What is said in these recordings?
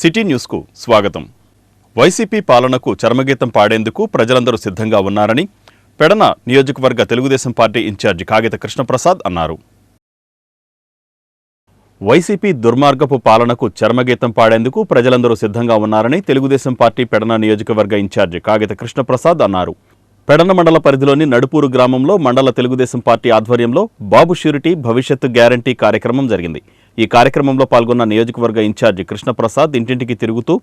City న్యూస్కు స్వాగతం. YCP పాలనకు చరమగీతం పాడేందుకు ప్రజలందరూ సిద్ధంగా ఉన్నారని పెడన నియోజకవర్గ తెలుగుదేశం పార్టీ ఇన్ఛార్జి కాగిత కృష్ణప్రసాద్ అన్నారు. వైసీపీ దుర్మార్గపు పాలనకు చరమగీతం పాడేందుకు ప్రజలందరూ సిద్ధంగా ఉన్నారని తెలుగుదేశం పార్టీ పెడన నియోజకవర్గ ఇన్ఛార్జి కాగిత కృష్ణప్రసాద్ అన్నారు. పెడన మండల పరిధిలోని నడుపూరు గ్రామంలో మండల తెలుగుదేశం పార్టీ ఆధ్వర్యంలో బాబు ష్యూరిటీ భవిష్యత్తు గ్యారంటీ కార్యక్రమం జరిగింది. ఈ కార్యక్రమంలో పాల్గొన్న నియోజకవర్గ ఇన్ఛార్జి కృష్ణప్రసాద్ ఇంటింటికి తిరుగుతూ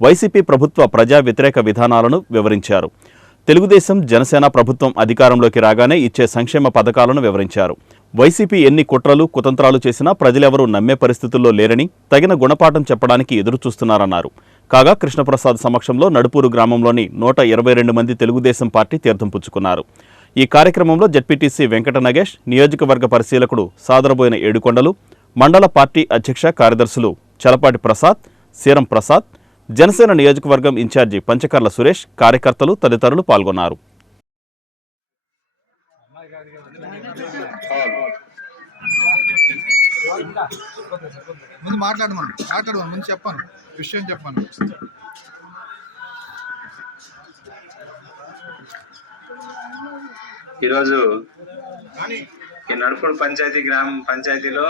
వైసీపీ ప్రభుత్వ ప్రజా వ్యతిరేక విధానాలను వివరించారు. తెలుగుదేశం జనసేన ప్రభుత్వం అధికారంలోకి రాగానే ఇచ్చే సంక్షేమ పథకాలను వివరించారు. వైసీపీ ఎన్ని కుట్రలు కుతంత్రాలు చేసినా ప్రజలెవరూ నమ్మే పరిస్థితుల్లో లేరని తగిన గుణపాఠం చెప్పడానికి ఎదురుచూస్తున్నారన్నారు. కాగా కృష్ణప్రసాద్ సమక్షంలో నడుపూరు గ్రామంలోని 122 మంది తెలుగుదేశం పార్టీ తీర్థం పుచ్చుకున్నారు. ఈ కార్యక్రమంలో జెడ్పీటీసీ వెంకట నగేష్, నియోజకవర్గ పరిశీలకుడు సాదరబోయిన ఏడుకొండలు, మండల పార్టీ అధ్యక్ష కార్యదర్శులు చలపాటి ప్రసాద్, సీరం ప్రసాద్, జనసేన నియోజకవర్గం ఇన్ఛార్జి పంచకర్ల సురేష్, కార్యకర్తలు తదితరులు పాల్గొన్నారు. ముందు మాట్లాడమను ముందు చెప్పాను విషయం చెప్పాను. ఈరోజు ఈ నడుపూరు గ్రామ పంచాయతీలో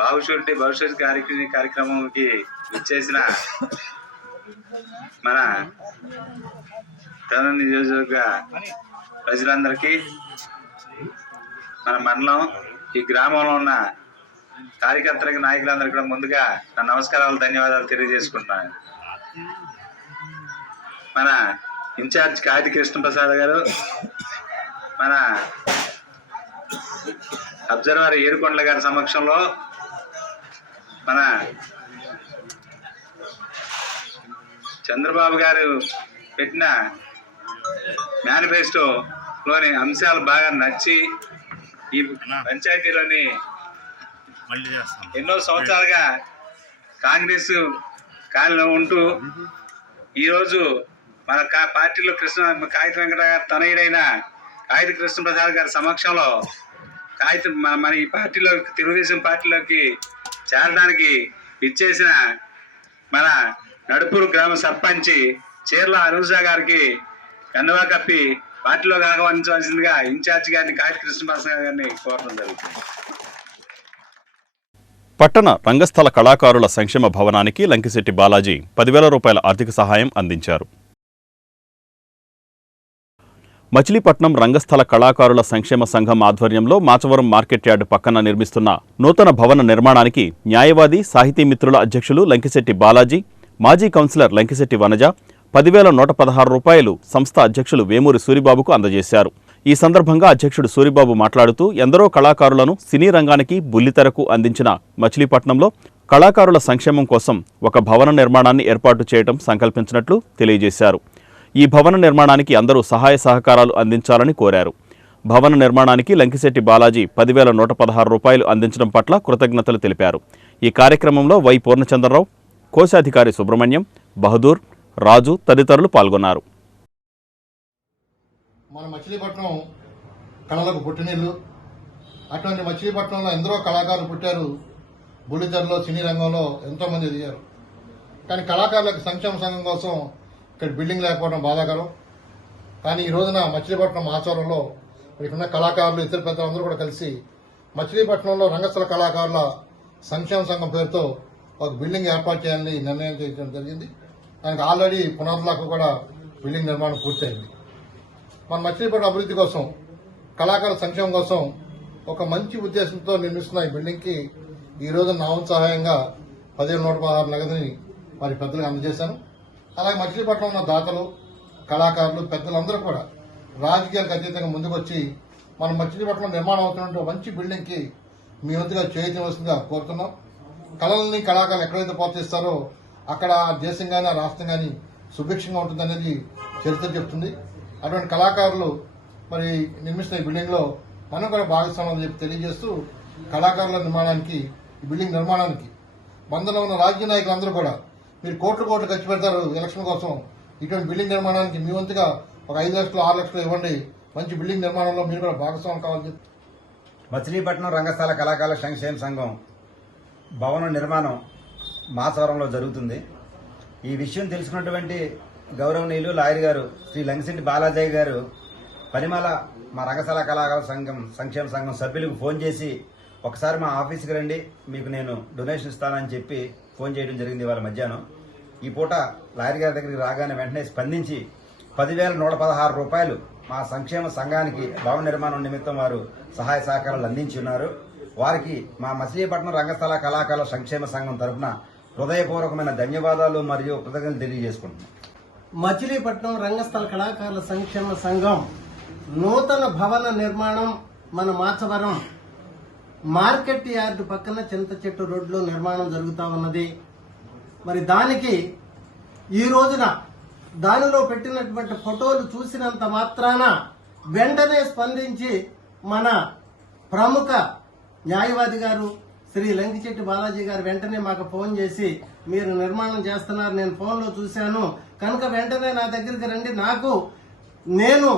బాబు ష్యూరిటీ భవిష్యత్ కార్యక్రమంకి ఇచ్చేసిన మన పెడన నియోజకవర్గ ప్రజలందరికీ, మన మండలం ఈ గ్రామంలో ఉన్న కార్యకర్తలకి నాయకులందరికీ కూడా ముందుగా నా నమస్కారాలు, ధన్యవాదాలు తెలియజేసుకుంటున్నాను. మన ఇన్ఛార్జ్ కాగిత కృష్ణప్రసాద్ గారు, మన అబ్జర్వర్ ఏడుకొండల గారి సమక్షంలో మన చంద్రబాబు గారు పెట్టిన మేనిఫెస్టోలోని అంశాలు బాగా నచ్చి ఈ పంచాయతీలోని ఎన్నో సంవత్సరాలుగా కాంగ్రెస్ కాలంలో ఉంటూ ఈరోజు మన పార్టీలో కాగిత వెంకట గారు తనయుడైన కాగిత కృష్ణప్రసాద్ గారి సమక్షంలో మన ఈ పార్టీలో తెలుగుదేశం పార్టీలోకి చేరడానికి ఇచ్చేసిన మన నడుపూరు గ్రామ సర్పంచి చీర్ల అనూష గారికి కండువా కప్పి పార్టీలోకి ఆహ్వానించవలసిందిగా ఇన్ఛార్జ్ గారిని కాగిత కృష్ణప్రసాద్ గారిని కోరడం జరుగుతుంది. పట్టణ రంగస్థల కళాకారుల సంక్షేమ భవనానికి లంకిశెట్టి బాలాజీ 10,000 రూపాయల ఆర్థిక సహాయం అందించారు. మచిలీపట్నం రంగస్థల కళాకారుల సంక్షేమ సంఘం ఆధ్వర్యంలో మాచవరం మార్కెట్ యార్డు పక్కన నిర్మిస్తున్న నూతన భవన నిర్మాణానికి న్యాయవాది సాహితీ మిత్రుల అధ్యక్షులు లంకిశెట్టి బాలాజీ, మాజీ కౌన్సిలర్ లంకిశెట్టి వనజ 10,116 రూపాయలు సంస్థ అధ్యక్షులు వేమూరి సూరిబాబుకు అందజేశారు. ఈ సందర్భంగా అధ్యక్షుడు సూరిబాబు మాట్లాడుతూ ఎందరో కళాకారులను సినీ రంగానికి బుల్లితెరకు అందించిన మచిలీపట్నంలో కళాకారుల సంక్షేమం కోసం ఒక భవన నిర్మాణాన్ని ఏర్పాటు చేయడం సంకల్పించినట్లు తెలియజేశారు. ఈ భవన నిర్మాణానికి అందరూ సహాయ సహకారాలు అందించాలని కోరారు. భవన నిర్మాణానికి లంకిశెట్టి బాలాజీ 10,116 రూపాయలు అందించడం పట్ల కృతజ్ఞతలు తెలిపారు. ఈ కార్యక్రమంలో వై పూర్ణచంద్రరావు, కోశాధికారి సుబ్రహ్మణ్యం, బహదూర్, రాజు తదితరులు పాల్గొన్నారు. మన మచిలీపట్నం కళలకు పుట్టినీళ్ళు. అటువంటి మచిలీపట్నంలో ఎందరో కళాకారులు పుట్టారు. బుల్లితెరలో సినీ రంగంలో ఎంతోమంది ఎదిగారు. కానీ కళాకారులకు సంక్షేమ సంఘం కోసం ఇక్కడ బిల్డింగ్ లేకపోవడం బాధాకరం. కానీ ఈ రోజున మచిలీపట్నం ఆచారంలో ఇక్కడున్న కళాకారులు, ఇతర పెద్దలందరూ కూడా కలిసి మచిలీపట్నంలో రంగస్థల కళాకారుల సంక్షేమ సంఘం పేరుతో ఒక బిల్డింగ్ ఏర్పాటు చేయాలని నిర్ణయం చేయడం జరిగింది. దానికి ఆల్రెడీ పునాదులకు కూడా బిల్డింగ్ నిర్మాణం పూర్తయింది. మన మచిలీపట్నం అభివృద్ధి కోసం, కళాకారుల సంక్షేమం కోసం ఒక మంచి ఉద్దేశంతో నిర్మిస్తున్న ఈ బిల్డింగ్కి ఈ రోజు నా వంతు సహాయంగా 10,116 నగదుని వారి పెద్దలకు అందజేశాను. అలాగే మచిలీపట్నం ఉన్న దాతలు, కళాకారులు, పెద్దలందరూ కూడా రాజకీయాలకు అతీతంగా ముందుకొచ్చి మన మచిలీపట్నం నిర్మాణం అవుతున్న మంచి బిల్డింగ్కి మీ వంతుగా చేయించవలసిందిగా కోరుతున్నాం. కళల్ని కళాకారులు ఎక్కడైతే ప్రోత్సహిస్తారో అక్కడ దేశం కానీ రాష్ట్రం కానీ సుభిక్షంగా ఉంటుందనేది చరిత్ర చెప్తుంది. అటువంటి కళాకారులు మరి నిర్మిస్తున్న ఈ బిల్డింగ్లో మనం కూడా భాగస్వామ్యం చెప్పి తెలియజేస్తూ కళాకారుల నిర్మాణానికి, ఈ బిల్డింగ్ నిర్మాణానికి బంధంలో ఉన్న రాజకీయ నాయకులందరూ కూడా మీరు కోట్లు ఖర్చు పెడతారు ఎలక్షన్ కోసం, ఇటువంటి బిల్డింగ్ నిర్మాణానికి మీ వంతుగా ఒక 5 లక్షలు 6 లక్షలు ఇవ్వండి, మంచి బిల్డింగ్ నిర్మాణంలో మీరు కూడా భాగస్వామ్యం కావాలని చెప్పి. మచిలీపట్నం రంగస్థల కళాకారుల సంక్షేమ సంఘం భవన నిర్మాణం మాచవరంలో జరుగుతుంది. ఈ విషయం తెలుసుకున్నటువంటి గౌరవనీయులు లాయర్ గారు శ్రీ లంగిశెట్టి బాలాజీ గారు పనిమాల మా రంగశాల కళాకారుల సంక్షేమ సంఘం సభ్యులకు ఫోన్ చేసి ఒకసారి మా ఆఫీస్కి రండి, మీకు నేను డొనేషన్ ఇస్తానని చెప్పి ఫోన్ చేయడం జరిగింది ఇవాళ మధ్యాహ్నం. ఈ పూట లాయర్ గారి దగ్గరికి రాగానే వెంటనే స్పందించి 10,116 రూపాయలు మా సంక్షేమ సంఘానికి భవన నిర్మాణం నిమిత్తం వారు సహాయ సహకారాలు అందించి ఉన్నారు. వారికి మా మచిలీపట్నం రంగస్థల కళాకారుల సంక్షేమ సంఘం తరఫున హృదయపూర్వకమైన ధన్యవాదాలు మరియు కృతజ్ఞతలు తెలియజేసుకుంటున్నాం. మచిలీపట్నం రంగస్థల కళాకారుల సంక్షేమ సంఘం నూతన భవన నిర్మాణం మన మాచవరం మార్కెట్ యార్డు పక్కన చింత చెట్టు రోడ్లో నిర్మాణం జరుగుతూ ఉన్నది. మరి దానికి ఈ రోజున దానిలో పెట్టినటువంటి ఫోటోలు చూసినంత మాత్రాన వెంటనే స్పందించి మన ప్రముఖ న్యాయవాది గారు శ్రీ లంగిశెట్టి బాలాజీ గారు వెంటనే మాకు ఫోన్ చేసి మీరు నిర్మాణం చేస్తున్నారు, నేను ఫోన్లో చూశాను కనుక వెంటనే నా దగ్గరికి రండి, నేను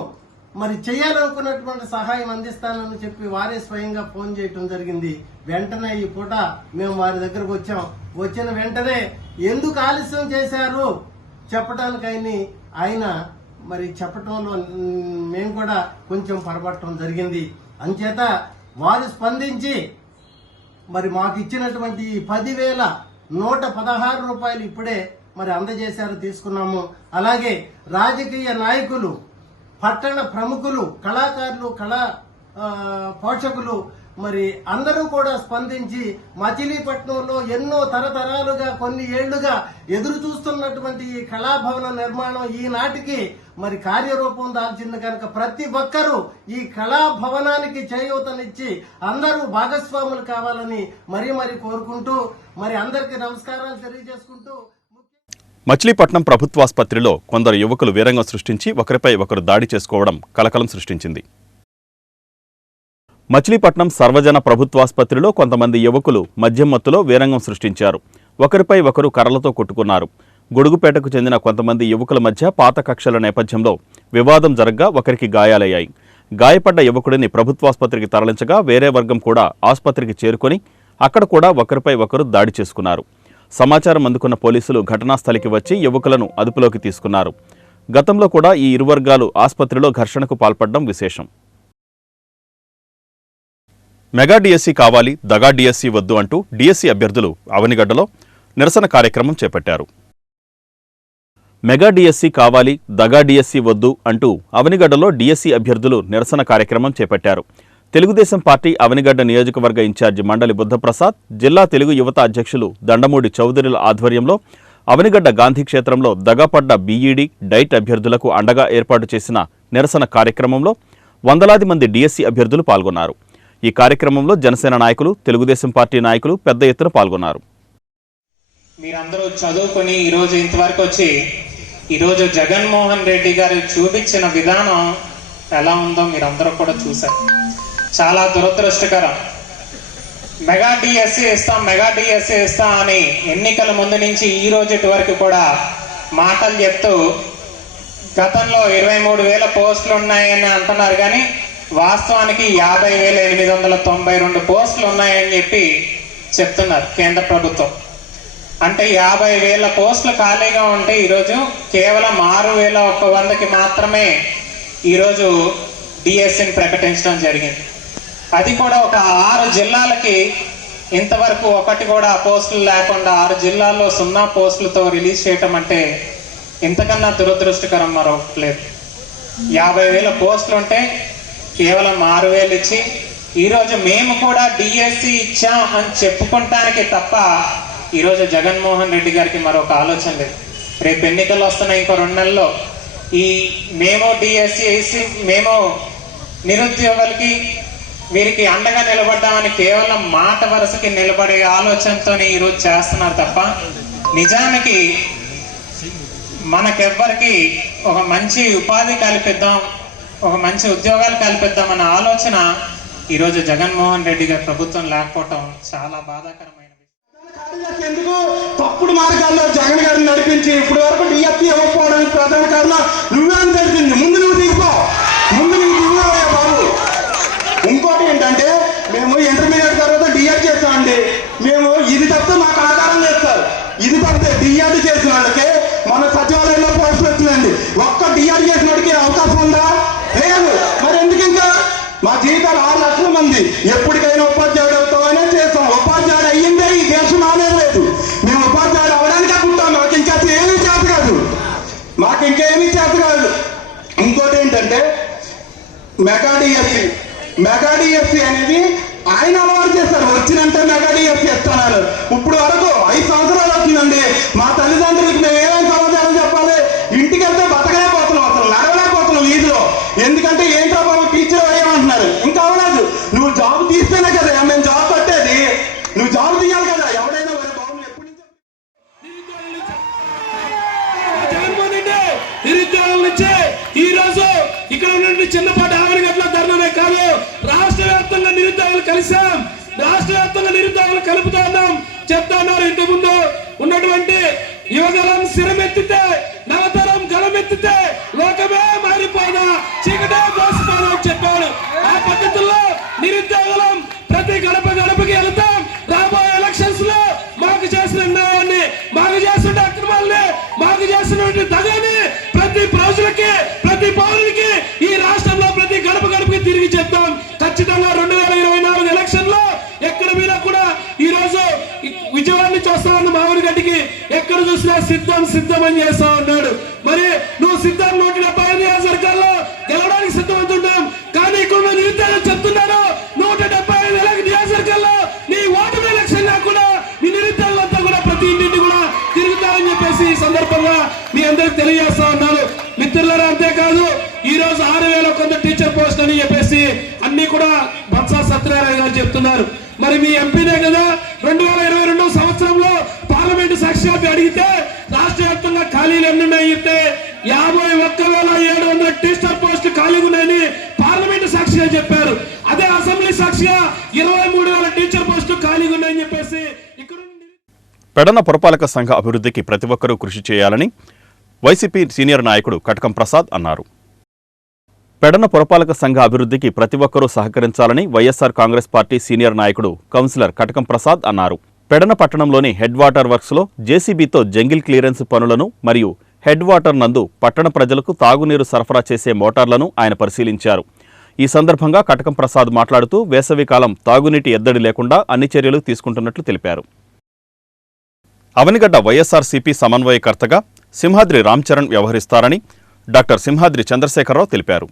మరి చేయాలనుకున్నటువంటి సహాయం అందిస్తానని చెప్పి వారే స్వయంగా ఫోన్ చేయటం జరిగింది. వెంటనే ఈ పూట మేము వారి దగ్గరకు వచ్చాం. వచ్చిన వెంటనే ఎందుకు ఆలస్యం చేశారు చెప్పడానికైనా ఆయన మరి చెప్పటంలో మేము కూడా కొంచెం పొరపడటం జరిగింది. అంచేత వారు స్పందించి మరి మాకు ఇచ్చినటువంటి 10,116 రూపాయలు ఇప్పుడే మరి అందజేశారు, తీసుకున్నాము. అలాగే రాజకీయ నాయకులు, పట్టణ ప్రముఖులు, కళాకారులు, కళా పోషకులు మరి అందరూ కూడా స్పందించి మచిలీపట్నంలో ఎన్నో తరతరాలుగా కొన్ని ఏళ్లుగా ఎదురు చూస్తున్నటువంటి ఈ కళాభవన నిర్మాణం ఈనాటికి మరి కార్యరూపం దాల్చింది కనుక ప్రతి ఒక్కరూ ఈ కళాభవనానికి చేయూతనిచ్చి అందరూ భాగస్వాములు కావాలని మరీ కోరుకుంటూ మరి అందరికీ నమస్కారాలు తెలియజేసుకుంటూ మచిలీపట్నం ప్రభుత్వాసుపత్రిలో కొందరు యువకులు వీరంగం సృష్టించి ఒకరిపై ఒకరు దాడి చేసుకోవడం కలకలం సృష్టించింది. మచిలీపట్నం సర్వజన ప్రభుత్వాసుపత్రిలో కొంతమంది యువకులు మద్యం మత్తులో వీరంగం సృష్టించారు. ఒకరిపై ఒకరు కర్రలతో కొట్టుకున్నారు. గొడుగుపేటకు చెందిన కొంతమంది యువకుల మధ్య పాత కక్షల నేపథ్యంలో వివాదం జరగ్గా ఒకరికి గాయాలయ్యాయి. గాయపడ్డ యువకుడిని ప్రభుత్వాసుపత్రికి తరలించగా వేరే వర్గం కూడా ఆసుపత్రికి చేరుకొని అక్కడ కూడా ఒకరిపై ఒకరు దాడి చేసుకున్నారు. సమాచారం అందుకున్న పోలీసులు ఘటనాస్థలికి వచ్చి యువకులను అదుపులోకి తీసుకున్నారు. గతంలో కూడా ఈ ఇరు వర్గాలు ఆసుపత్రిలో ఘర్షణకు పాల్పడడం విశేషం. మెగా డిఎస్సి కావాలి, దగా డిఎస్సి వద్దు అంటూ డిఎస్సి అభ్యర్థులు అవనిగడ్డలో నిరసన కార్యక్రమం చేపట్టారు. మెగా డిఎస్సి కావాలి, దగా డిఎస్సి వద్దు అంటూ అవనిగడ్డలో డిఎస్సి అభ్యర్థులు నిరసన కార్యక్రమం చేపట్టారు. తెలుగుదేశం పార్టీ అవనిగడ్డ నియోజకవర్గ ఇన్ఛార్జి మండలి బుద్ధప్రసాద్, జిల్లా తెలుగు యువత అధ్యక్షులు దండమూడి చౌదరిల ఆధ్వర్యంలో అవనిగడ్డ గాంధీ క్షేత్రంలో దగాపడ్డ బీఈడీ, డైట్ అభ్యర్థులకు అండగా ఏర్పాటు చేసిన నిరసన కార్యక్రమంలో వందలాది మంది డిఎస్సి అభ్యర్థులు పాల్గొన్నారు. ఈ కార్యక్రమంలో జనసేన నాయకులు, తెలుగుదేశం పార్టీ నాయకులు పెద్ద ఎత్తున పాల్గొన్నారు. మీరందరూ చదువుకుని ఈరోజు ఇంతవరకు వచ్చి ఈరోజు జగన్మోహన్ రెడ్డి గారు చూపించిన విధానం ఎలా ఉందో మీరందరూ కూడా చూశారు. చాలా దురదృష్టకరం. మెగా డిఎస్సి ఇస్తాం అని ఎన్నికల ముందు నుంచి ఈ రోజు వరకు కూడా మాటలు చెప్తూ గతంలో 23,000 పోస్టులు ఉన్నాయని అంటున్నారు, కానీ వాస్తవానికి 50,892 పోస్టులు ఉన్నాయని చెప్పి చెప్తున్నారు కేంద్ర ప్రభుత్వం. అంటే 50,000 పోస్టులు ఖాళీగా ఉంటే ఈరోజు కేవలం 6,100కి మాత్రమే ఈరోజు డిఎస్సిని ప్రకటించడం జరిగింది. అది కూడా ఒక 6 జిల్లాలకి ఇంతవరకు ఒకటి కూడా పోస్టులు లేకుండా 6 జిల్లాల్లో 0 పోస్టులతో రిలీజ్ చేయటం అంటే ఇంతకన్నా దురదృష్టకరం మరొకటి లేదు. 50,000 పోస్టులు ఉంటే కేవలం 6,000 ఇచ్చి ఈరోజు మేము కూడా డిఎస్సి ఇచ్చాం అని చెప్పుకుంటానికి తప్ప ఈరోజు జగన్మోహన్ రెడ్డి గారికి మరొక ఆలోచన లేదు. రేపు ఎన్నికలు వస్తున్నాయి, ఇంకో 2 నెలల్లో మేము డిఎస్సి వేసి మేము నిరుద్యోగులకి వీరికి అండగా నిలబడ్డామని కేవలం మాట వరుసకి నిలబడే ఆలోచనతోనే ఈరోజు చేస్తున్నారు తప్ప నిజానికి మనకెవ్వరికి ఒక మంచి ఉపాధి కల్పిద్దాం, ఒక మంచి ఉద్యోగాలు కల్పిద్దామన్న ఆలోచన ఈరోజు జగన్మోహన్ రెడ్డి గారి ప్రభుత్వం లేకపోవటం చాలా బాధాకరమైన విషయం. ఎందుకు తప్పుడు మార్గాల్లో జగన్ గారిని నడిపించి ఇప్పటి వరకు డిఎస్సి ఇవ్వకపోవడానికి ప్రధాన కారణం నువ్వేం తెలిసింది. ముందు నువ్వు దిగిపో బాబు. ఇంకోటి ఏంటంటే మేము ఇంటర్మీడియట్ తర్వాత డిఎడ్ చేస్తామండి, మేము ఇది తప్ప మాకు ఆధారం చేస్తారు. డిఆర్డీ చేసిన వాళ్ళకి మన సచివాలయంలో పోస్టులు వచ్చిందండి. ఒక్క డిఆర్డీ చేసిన వాడికి అవకాశం ఉందా? లేదు. మరి ఎందుకు ఇంకా మా జీవితాలు 6 లక్షల మంది ఎప్పటికైనా ఉపాధ్యాయుడు అవుతామనే చేస్తాం. ఉపాధ్యాయుడు అయ్యిందే ఈ దేశం ఆనేలేదు. మేము ఉపాధ్యాయుడు అవడానికే పుట్టాం. మాకు ఇంకా ఏమీ చేత కాదు. మాకు ఇంకేమీ చేత కాదు. ఇంకోటి ఏంటంటే మెగా డిఎస్సి అనేది ఆయన అలవాటు చేస్తారు. వచ్చినంటే మెగా డిఎస్సి ఇస్తున్నారు. ఇప్పుడు వరకు 5 సంవత్సరాలు అవుతుందండి. మా తల్లిదండ్రులకి మేము ఏమేమి సమాచారం చెప్పాలి? ఇంటికి వెళ్తే బతకలేకపోతున్నాం, అసలు నడవలేకపోతున్నాం వీధిలో. ఎందుకంటే ఏంటో బాబు టీచర్ అయ్యామంటున్నారు. ఇంకా అవ్వలేదు. నువ్వు జాబ్ తీస్తేనే కదా మేము జాబ్ కట్టేది. నువ్వు జాబ్ తీయాలి కదా. ఎవడైనా బాబు ఎప్పటి నుంచి జగన్మోహన్ రెడ్డి నిరుద్యోగం నుంచి ఈ రోజు ఇక్కడ ఉన్నటువంటి చిన్నపాటి ఆవరగట్ల ధర్నానే కాదు, రాష్ట్ర వ్యాప్తంగా నిరుద్యోగులు కలిసాం. రాష్ట్ర వ్యాప్తంగా నిరుద్యోగులు కలుపుతా ఉన్నాం. చెప్తా ఉన్నారు, ఇంతకు ముందు ఉన్నటువంటి యువగలం శిరమెత్తితే, నవతరం గలమెత్తితే లోకమే మారిపోదా, చీకటే మోసపోదా అని చెప్పాడు. ఆ పద్ధతుల్లో నిరుద్యోగులం ప్రతి గడప గడపకి వెళ్తాం. రాబోయే ఎలక్షన్స్ లో మాకు చేసిన అన్యాయాన్ని, మాకు చేసిన అక్రమాలని, మాకు చేసినటువంటి దగాని ప్రతి ప్రజలకి, ప్రతి పౌరులకి ఈ రాష్ట్రంలో ప్రతి గడప గడపకి తిరిగి చెప్తాం. ఖచ్చితంగా 2024 ఎలక్షన్ లో ఎక్కడ మీద కూడా ఈ రోజు విజయవాడ నుంచి వస్తా ఉన్న మామిడిగడ్డికి ఎక్కడ చూసినా సిద్ధం అని చేస్తా ఉన్నాడు. మరి నువ్వు సిద్ధం 175 నియోజకవర్గాల్లో గెలవడానికి సిద్ధమవుతుంటాం. కానీ ఇక్కడ నిరుద్యోగులు చెప్తున్నారు 175 నియోజకవర్గాల్లో నీ ఓటమి ఎలక్షన్ కూడా నీ నిరుద్యోగులంతా కూడా ప్రతి ఇంటిని కూడా తిరుగుతారని చెప్పేసి ఈ సందర్భంగా మీ అందరికి తెలియజేస్తా ఉన్నాను. మిత్రులారా, అంతేకాదు ఈ రోజు 6,000 కొంత టీచర్ పోస్ట్ అని చెప్పేసి అన్ని కూడా బత్సా సత్యనారాయణ గారు చెప్తున్నారు. మరి మీ ఎంపీనే కదా 2022 సంవత్సరంలో పార్లమెంటు సాక్షి అడిగితే రాష్ట్ర వ్యాప్తంగా ఖాళీలు ఎన్నున్నాయి అయితే 51,700 టీచర్ పోస్టులు ఖాళీగా ఉన్నాయని పార్లమెంటు సాక్షిగా చెప్పారు. అదే అసెంబ్లీ సాక్షిగా 23,000 టీచర్ పోస్టులు ఖాళీగా ఉన్నాయని చెప్పేసి ఇక్కడ పెడన పురపాలక సంఘ అభివృద్ధికి ప్రతి ఒక్కరూ కృషి చేయాలని వైసీపీ సీనియర్ నాయకుడు కటకం ప్రసాద్ అన్నారు. పెడన పురపాలక సంఘ అభివృద్ధికి ప్రతి ఒక్కరూ సహకరించాలని వైఎస్ఆర్ కాంగ్రెస్ పార్టీ సీనియర్ నాయకుడు కౌన్సిలర్ కటకం ప్రసాద్ అన్నారు. పెడన పట్టణంలోని హెడ్ వాటర్ వర్క్స్లో జేసీబీతో జంగిల్ క్లియరెన్స్ పనులను మరియు హెడ్ వాటర్ నందు పట్టణ ప్రజలకు తాగునీరు సరఫరా చేసే మోటార్లను ఆయన పరిశీలించారు. ఈ సందర్భంగా కటకం ప్రసాద్ మాట్లాడుతూ వేసవికాలం తాగునీటి ఎద్దడి లేకుండా అన్ని చర్యలు తీసుకుంటున్నట్లు తెలిపారు. అవనిగడ్డ వైఎస్ఆర్సీపీ సమన్వయకర్తగా సింహాద్రి రామ్చరణ్ వ్యవహరిస్తారని డాక్టర్ సింహాద్రి చంద్రశేఖరరావు తెలిపారు.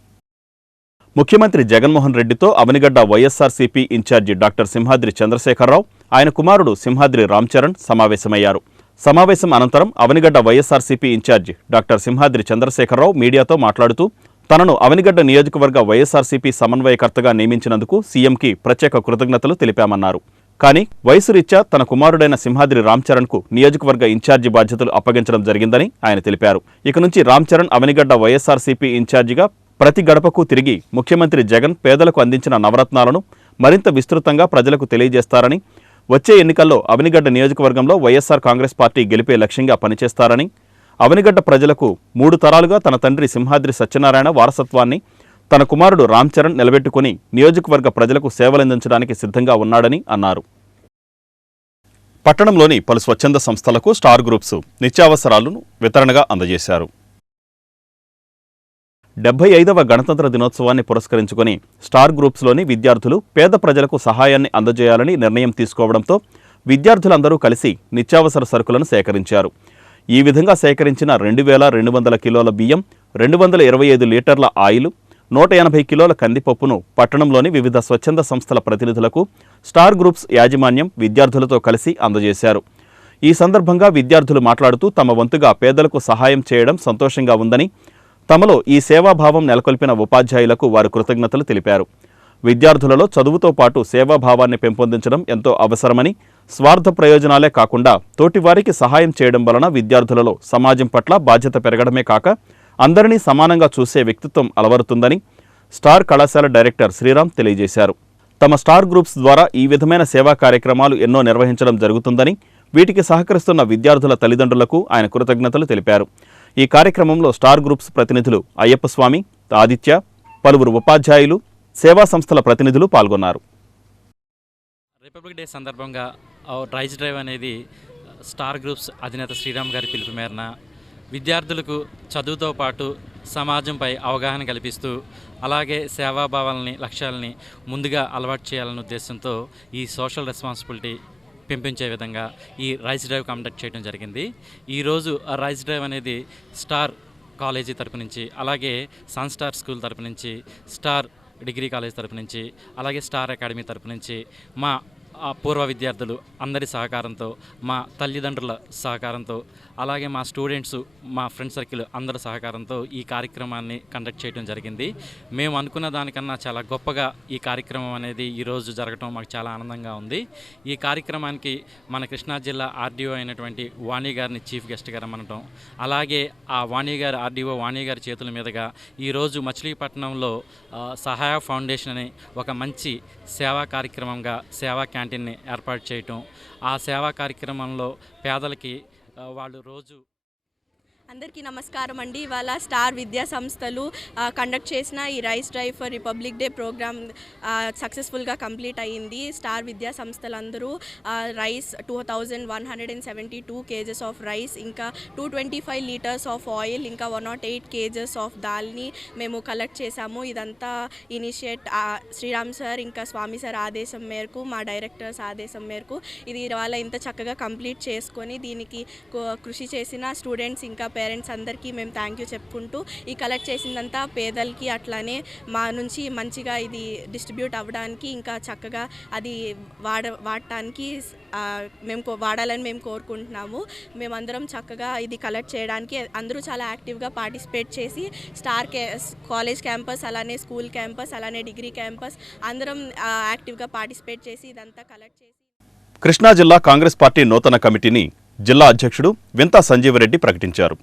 ముఖ్యమంత్రి జగన్మోహన్ రెడ్డితో అవనిగడ్డ వైఎస్ఆర్సీపీ ఇన్ఛార్జి డాక్టర్ సింహాద్రి చంద్రశేఖరరావు, ఆయన కుమారుడు సింహాద్రి రామ్చరణ్ సమావేశమయ్యారు. సమావేశం అనంతరం అవనిగడ్డ వైఎస్ఆర్సీపీ ఇన్ఛార్జి డాక్టర్ సింహాద్రి చంద్రశేఖరరావు మీడియాతో మాట్లాడుతూ తనను అవనిగడ్డ నియోజకవర్గ వైఎస్ఆర్సీపీ సమన్వయకర్తగా నియమించినందుకు సీఎంకి ప్రత్యేక కృతజ్ఞతలు తెలిపామన్నారు. కానీ వయసు రీత్యా తన కుమారుడైన సింహాద్రి రామ్చరణ్కు నియోజకవర్గ ఇన్ఛార్జి బాధ్యతలు అప్పగించడం జరిగిందని ఆయన తెలిపారు. ఇక నుంచి రామ్చరణ్ అవనిగడ్డ వైఎస్ఆర్సీపీ ఇన్ఛార్జిగా ప్రతి గడపకు తిరిగి ముఖ్యమంత్రి జగన్ పేదలకు అందించిన నవరత్నాలను మరింత విస్తృతంగా ప్రజలకు తెలియజేస్తారని, వచ్చే ఎన్నికల్లో అవనిగడ్డ నియోజకవర్గంలో వైఎస్ఆర్ కాంగ్రెస్ పార్టీ గెలిపే లక్ష్యంగా పనిచేస్తారని, అవనిగడ్డ ప్రజలకు 3 తరాలుగా తన తండ్రి సింహాద్రి సత్యనారాయణ వారసత్వాన్ని తన కుమారుడు రామ్చరణ్ నిలబెట్టుకుని నియోజకవర్గ ప్రజలకు సేవలందించడానికి సిద్ధంగా ఉన్నాడని అన్నారు. పట్టణంలోని పలు స్వచ్ఛంద సంస్థలకు స్టార్ గ్రూప్స్ నిత్యావసరాలను వితరణగా అందజేశారు. 75వ గణతంత్ర దినోత్సవాన్ని పురస్కరించుకుని స్టార్ గ్రూప్స్లోని విద్యార్థులు పేద ప్రజలకు సహాయాన్ని అందజేయాలని నిర్ణయం తీసుకోవడంతో విద్యార్థులందరూ కలిసి నిత్యావసర సరుకులను సేకరించారు. ఈ విధంగా సేకరించిన 2,200 కిలోల బియ్యం, 225 లీటర్ల ఆయిల్, 180 కిలోల కందిపప్పును పట్టణంలోని వివిధ స్వచ్ఛంద సంస్థల ప్రతినిధులకు స్టార్ గ్రూప్స్ యాజమాన్యం విద్యార్థులతో కలిసి అందజేశారు. ఈ సందర్భంగా విద్యార్థులు మాట్లాడుతూ తమ వంతుగా పేదలకు సహాయం చేయడం సంతోషంగా ఉందని, తమలో ఈ సేవాభావం నెలకొల్పిన ఉపాధ్యాయులకు వారు కృతజ్ఞతలు తెలిపారు. విద్యార్థులలో చదువుతో పాటు సేవాభావాన్ని పెంపొందించడం ఎంతో అవసరమని, స్వార్థ ప్రయోజనాలే కాకుండా తోటివారికి సహాయం చేయడం వలన విద్యార్థులలో సమాజం పట్ల బాధ్యత పెరగడమే కాక అందరినీ సమానంగా చూసే వ్యక్తిత్వం అలవరుతుందని స్టార్ కళాశాల డైరెక్టర్ శ్రీరామ్ తెలియజేశారు. తమ స్టార్ గ్రూప్స్ ద్వారా ఈ విధమైన సేవా కార్యక్రమాలు ఎన్నో నిర్వహించడం జరుగుతుందని, వీటికి సహకరిస్తున్న విద్యార్థుల తల్లిదండ్రులకు ఆయన కృతజ్ఞతలు తెలిపారు. ఈ కార్యక్రమంలో స్టార్ గ్రూప్స్ ప్రతినిధులు అయ్యప్పస్వామి, ఆదిత్య, పలువురు ఉపాధ్యాయులు, సేవా సంస్థల ప్రతినిధులు పాల్గొన్నారు. రిపబ్లిక్ డే సందర్భంగా రైస్ డ్రైవ్ అనేది స్టార్ గ్రూప్స్ అధినేత శ్రీరామ్ గారి పిలుపు మేరన విద్యార్థులకు చదువుతో పాటు సమాజంపై అవగాహన కల్పిస్తూ అలాగే సేవాభావాలని లక్ష్యాలని ముందుగా అలవాటు చేయాలనే ఉద్దేశంతో ఈ సోషల్ రెస్పాన్సిబిలిటీ పెంపించే విధంగా ఈ రైస్ డ్రైవ్ కండక్ట్ చేయడం జరిగింది. ఈరోజు ఆ రైస్ డ్రైవ్ అనేది స్టార్ కాలేజీ తరపు నుంచి, అలాగే సన్ స్టార్ స్కూల్ తరపు నుంచి, స్టార్ డిగ్రీ కాలేజ్ తరపు నుంచి, అలాగే స్టార్ అకాడమీ తరపు నుంచి మా పూర్వ విద్యార్థులు అందరి సహకారంతో, మా తల్లిదండ్రుల సహకారంతో, అలాగే మా స్టూడెంట్స్, మా ఫ్రెండ్ సర్కిల్ అందరి సహకారంతో ఈ కార్యక్రమాన్ని కండక్ట్ చేయడం జరిగింది. మేము అనుకున్న దానికన్నా చాలా గొప్పగా ఈ కార్యక్రమం అనేది ఈరోజు జరగటం మాకు చాలా ఆనందంగా ఉంది. ఈ కార్యక్రమానికి మన కృష్ణా జిల్లా ఆర్డీఓ అయినటువంటి వాణి గారిని చీఫ్ గెస్ట్గా రమ్మనటం, అలాగే ఆ వాణి గారు ఆర్డీఓ వాణి గారి చేతుల మీదుగా ఈరోజు మచిలీపట్నంలో సహాయ ఫౌండేషన్ అనే ఒక మంచి సేవా కార్యక్రమంగా సేవా క్యాంటీన్ని ఏర్పాటు చేయటం, ఆ సేవా కార్యక్రమంలో పేదలకి వాళ్ళు రోజు. అందరికీ నమస్కారం అండి. ఇవాళ స్టార్ విద్యా సంస్థలు కండక్ట్ చేసిన ఈ rice drive for republic day programme సక్సెస్ఫుల్గా కంప్లీట్ అయ్యింది. స్టార్ విద్యా సంస్థలందరూ రైస్ 2172 kgs ఆఫ్ రైస్, ఇంకా 225 లీటర్స్ ఆఫ్ ఆయిల్, ఇంకా 108 kgs ఆఫ్ దాల్ని మేము కలెక్ట్ చేశాము. ఇదంతా ఇనిషియేట్ శ్రీరామ్ సార్ ఇంకా స్వామి సార్ ఆదేశం మేరకు, మా డైరెక్టర్స్ ఆదేశం మేరకు ఇది ఇవాళ ఇంత చక్కగా కంప్లీట్ చేసుకొని దీనికి కృషి చేసిన స్టూడెంట్స్ ఇంకా పేరెంట్స్ అందరికీ మేము థ్యాంక్ యూ చెప్పుకుంటూ, ఈ కలెక్ట్ చేసిందంతా పేదలకి అట్లానే మా నుంచి మంచిగా ఇది డిస్ట్రిబ్యూట్ అవ్వడానికి, ఇంకా చక్కగా అది వాడటానికి వాడాలని మేము కోరుకుంటున్నాము. మేమందరం చక్కగా ఇది కలెక్ట్ చేయడానికి అందరూ చాలా యాక్టివ్గా పార్టిసిపేట్ చేసి స్టార్ కాలేజ్ క్యాంపస్, అలానే స్కూల్ క్యాంపస్, అలానే డిగ్రీ క్యాంపస్ అందరం యాక్టివ్గా పార్టిసిపేట్ చేసి ఇదంతా కలెక్ట్ చేసి. కృష్ణా జిల్లా కాంగ్రెస్ పార్టీ నూతన కమిటీని జిల్లా అధ్యక్షుడు వింతా సంజీవరెడ్డి ప్రకటించారు.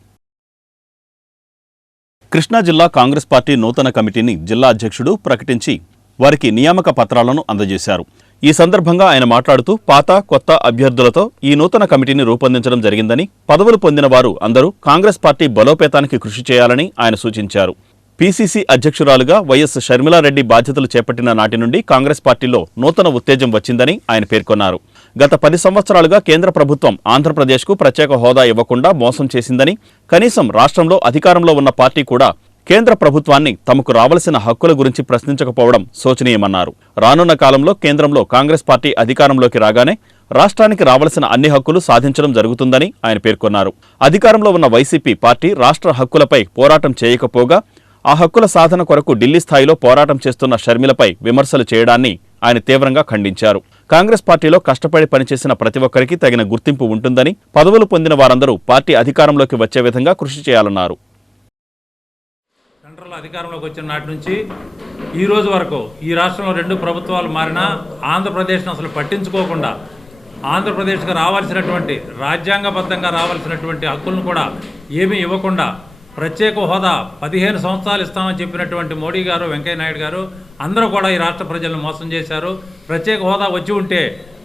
కృష్ణా జిల్లా కాంగ్రెస్ పార్టీ నూతన కమిటీని జిల్లా అధ్యక్షుడు ప్రకటించి వారికి నియామక పత్రాలను అందజేశారు. ఈ సందర్భంగా ఆయన మాట్లాడుతూ పాత కొత్త అభ్యర్థులతో ఈ నూతన కమిటీని రూపొందించడం జరిగిందని, పదవులు పొందిన వారు అందరూ కాంగ్రెస్ పార్టీ బలోపేతానికి కృషి చేయాలని ఆయన సూచించారు. పీసీసీ అధ్యక్షురాలుగా వైఎస్ షర్మిలారెడ్డి బాధ్యతలు చేపట్టిన నాటి నుండి కాంగ్రెస్ పార్టీలో నూతన ఉత్తేజం వచ్చిందని ఆయన పేర్కొన్నారు. గత 10 సంవత్సరాలుగా కేంద్ర ప్రభుత్వం ఆంధ్రప్రదేశ్కు ప్రత్యేక హోదా ఇవ్వకుండా మోసం చేసిందని, కనీసం రాష్ట్రంలో అధికారంలో ఉన్న పార్టీ కూడా కేంద్ర ప్రభుత్వాన్ని తమకు రావలసిన హక్కుల గురించి ప్రశ్నించకపోవడం శోచనీయమన్నారు. రానున్న కాలంలో కేంద్రంలో కాంగ్రెస్ పార్టీ అధికారంలోకి రాగానే రాష్ట్రానికి రావలసిన అన్ని హక్కులు సాధించడం జరుగుతుందని ఆయన పేర్కొన్నారు. అధికారంలో ఉన్న వైసీపీ పార్టీ రాష్ట్ర హక్కులపై పోరాటం చేయకపోగా ఆ హక్కుల సాధన కొరకు ఢిల్లీ స్థాయిలో పోరాటం చేస్తున్న షర్మిలపై విమర్శలు చేయడాన్ని ఆయన తీవ్రంగా ఖండించారు. కాంగ్రెస్ పార్టీలో కష్టపడి పనిచేసిన ప్రతి ఒక్కరికి తగిన గుర్తింపు ఉంటుందని, పదవులు పొందిన వారందరూ పార్టీ అధికారంలోకి వచ్చే విధంగా కృషి చేయాలన్నారు. సెంట్రల్ అధికారంలోకి వచ్చిన నాటి నుంచి ఈ రోజు వరకు ఈ రాష్ట్రంలో 2 ప్రభుత్వాలు మారినా ఆంధ్రప్రదేశ్ను అసలు పట్టించుకోకుండా, ఆంధ్రప్రదేశ్కు రావాల్సినటువంటి రాజ్యాంగబద్ధంగా రావాల్సినటువంటి హక్కులను కూడా ఏమీ ఇవ్వకుండా, ప్రత్యేక హోదా 15 సంవత్సరాలు ఇస్తామని చెప్పినటువంటి మోడీ గారు, వెంకయ్య నాయుడు గారు అందరూ కూడా ఈ రాష్ట్ర ప్రజలను మోసం చేశారు. ప్రత్యేక హోదా వచ్చి ఉంటే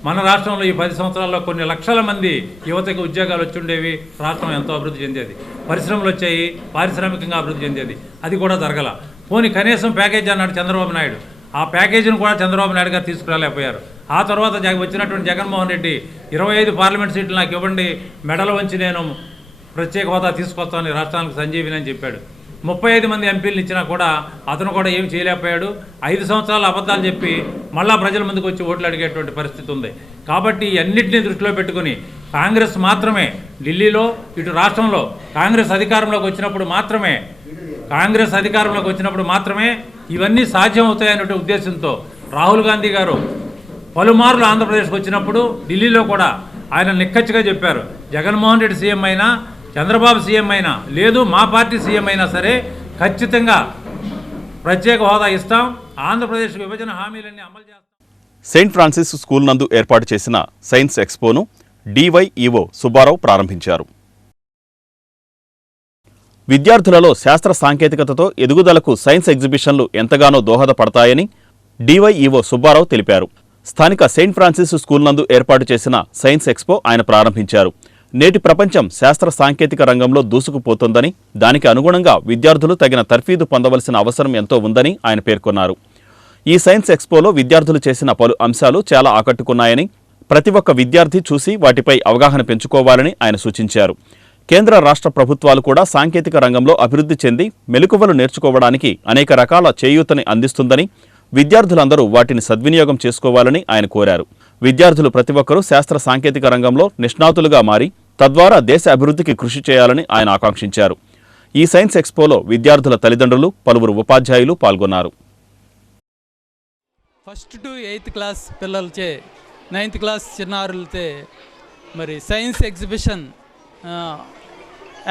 మన రాష్ట్రంలో ఈ 10 సంవత్సరాల్లో కొన్ని లక్షల మంది యువతకు ఉద్యోగాలు వచ్చి ఉండేవి, రాష్ట్రం ఎంతో అభివృద్ధి చెందేది, పరిశ్రమలు వచ్చాయి, పారిశ్రామికంగా అభివృద్ధి చెందేది. అది కూడా జరగల. పోనీ కనీసం ప్యాకేజీ అన్నాడు చంద్రబాబు నాయుడు, ఆ ప్యాకేజీని కూడా చంద్రబాబు నాయుడు గారు తీసుకురాలేకపోయారు. ఆ తర్వాత వచ్చినటువంటి జగన్మోహన్ రెడ్డి 25 పార్లమెంట్ సీట్లు నాకు ఇవ్వండి, మెడలు వంచి నేను ప్రత్యేక హోదా తీసుకొస్తామని రాష్ట్రానికి సంజీవిని అని చెప్పాడు. 35 మంది ఎంపీలను ఇచ్చినా కూడా అతను కూడా ఏం చేయలేకపోయాడు. 5 సంవత్సరాలు అబద్ధాలు చెప్పి మళ్ళా ప్రజల ముందుకు వచ్చి ఓట్లు అడిగేటువంటి పరిస్థితి ఉంది. కాబట్టి అన్నింటినీ దృష్టిలో పెట్టుకుని కాంగ్రెస్ మాత్రమే ఢిల్లీలో, ఇటు రాష్ట్రంలో కాంగ్రెస్ అధికారంలోకి వచ్చినప్పుడు మాత్రమే ఇవన్నీ సాధ్యం అవుతాయనే ఉద్దేశంతో రాహుల్ గాంధీ గారు పలుమార్లు ఆంధ్రప్రదేశ్కి వచ్చినప్పుడు ఢిల్లీలో కూడా ఆయన నిక్కచ్చిగా చెప్పారు, జగన్మోహన్ రెడ్డి సీఎం అయినా, చంద్రబాబు సీఎం అయినా, లేదు మా పార్టీ సీఎం అయినా సరే ఖచ్చితంగా ప్రత్యేక హోదా ఇస్తాం, ఆంధ్రప్రదేశ్ విభజన హామీలన్నీ అమలు చేస్తాం. సెయింట్ ఫ్రాన్సిస్ స్కూల్ నందు ఏర్పాటు చేసిన సైన్స్ ఎక్స్పోను డివైఈఓ సుబ్బారావు ప్రారంభించారు. విద్యార్థులలో శాస్త్ర సాంకేతికతతో ఎదుగుదలకు సైన్స్ ఎగ్జిబిషన్లు ఎంతగానో దోహదపడతాయని డివైఈఓ సుబ్బారావు తెలిపారు. స్థానిక సెయింట్ ఫ్రాన్సిస్ స్కూల్ నందు ఏర్పాటు చేసిన సైన్స్ ఎక్స్పో ఆయన ప్రారంభించారు. నేటి ప్రపంచం శాస్త్ర సాంకేతిక రంగంలో దూసుకుపోతోందని, దానికి అనుగుణంగా విద్యార్థులు తగిన తర్ఫీదు పొందవలసిన అవసరం ఎంతో ఉందని ఆయన పేర్కొన్నారు. ఈ సైన్స్ ఎక్స్పోలో విద్యార్థులు చేసిన పలు అంశాలు చాలా ఆకట్టుకున్నాయని, ప్రతి ఒక్క విద్యార్థి చూసి వాటిపై అవగాహన పెంచుకోవాలని ఆయన సూచించారు. కేంద్ర రాష్ట్ర ప్రభుత్వాలు కూడా సాంకేతిక రంగంలో అభివృద్ధి చెంది మెలకువలు నేర్చుకోవడానికి అనేక రకాల చేయూతని అందిస్తుందని, విద్యార్థులందరూ వాటిని సద్వినియోగం చేసుకోవాలని ఆయన కోరారు. విద్యార్థులు ప్రతి ఒక్కరూ శాస్త్ర సాంకేతిక రంగంలో నిష్ణాతులుగా మారి తద్వారా దేశ అభివృద్ధికి కృషి చేయాలని ఆయన ఆకాంక్షించారు. ఈ సైన్స్ ఎక్స్పోలో విద్యార్థుల తల్లిదండ్రులు, పలువురు ఉపాధ్యాయులు పాల్గొన్నారు. ఫస్ట్ టు 8th క్లాస్ పిల్లలచే 9th క్లాస్ చిన్నారులతో మరి సైన్స్ ఎగ్జిబిషన్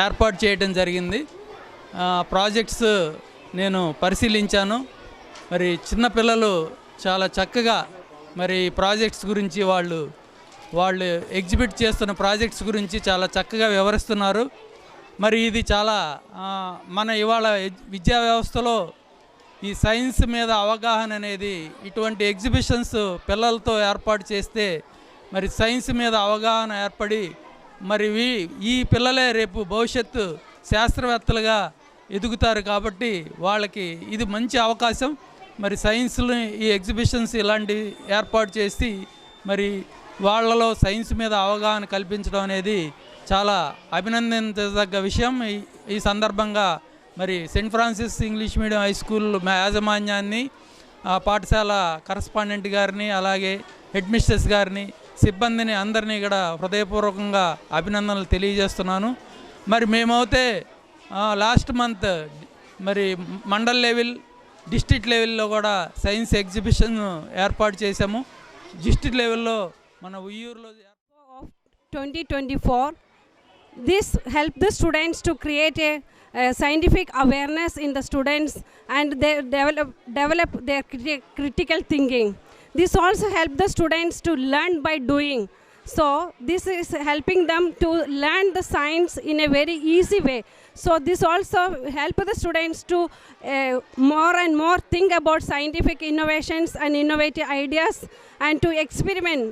ఏర్పాటు చేయడం జరిగింది. ప్రాజెక్ట్స్ నేను పరిశీలించాను. మరి చిన్నపిల్లలు చాలా చక్కగా మరి ప్రాజెక్ట్స్ గురించి వాళ్ళు ఎగ్జిబిట్ చేస్తున్న ప్రాజెక్ట్స్ గురించి చాలా చక్కగా వివరిస్తున్నారు. మరి ఇది చాలా మన ఇవాళ విద్యా వ్యవస్థలో ఈ సైన్స్ మీద అవగాహన అనేది ఇటువంటి ఎగ్జిబిషన్స్ పిల్లలతో ఏర్పాటు చేస్తే మరి సైన్స్ మీద అవగాహన ఏర్పడి మరి ఈ పిల్లలే రేపు భవిష్యత్తు శాస్త్రవేత్తలుగా ఎదుగుతారు. కాబట్టి వాళ్ళకి ఇది మంచి అవకాశం. మరి సైన్స్లో ఈ ఎగ్జిబిషన్స్ ఇలాంటి ఏర్పాటు చేసి మరి వాళ్ళలో సైన్స్ మీద అవగాహన కల్పించడం అనేది చాలా అభినందించదగ్గ విషయం. ఈ సందర్భంగా మరి Saint Francis English medium high school యాజమాన్యాన్ని, పాఠశాల కరస్పాండెంట్ గారిని, అలాగే హెడ్ మిస్ట్రెస్ గారిని, సిబ్బందిని అందరినీ కూడా హృదయపూర్వకంగా అభినందనలు తెలియజేస్తున్నాను. మరి మేమైతే లాస్ట్ మంత్ మరి మండల్ లెవెల్, డిస్ట్రిక్ట్ లెవెల్లో కూడా సైన్స్ ఎగ్జిబిషన్ ఏర్పాటు చేశాము. డిస్ట్రిక్ట్ లెవెల్లో మన ఉయ్యూరులో 2024 this helped the students to create a scientific awareness in the students and they develop their critical thinking. This also helped the students to learn by doing. So this is helping them to learn the science in a very easy way. So this also help the students to more and more think about scientific innovations and innovative ideas and to experiment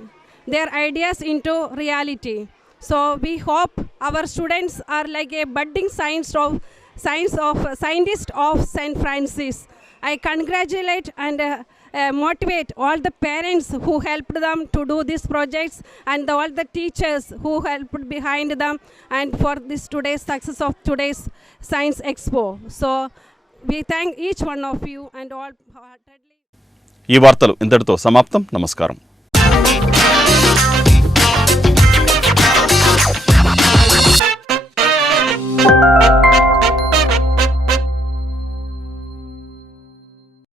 their ideas into reality. So we hope our students are like a budding scientist of St. Francis. I congratulate and motivate all the parents who helped them to do these projects and all the teachers who helped behind them and for this today's success of today's Science Expo. So we thank each one of you and all heartedly. ఈ వార్తలు ఇంతటితో సమాప్తం. నమస్కారం.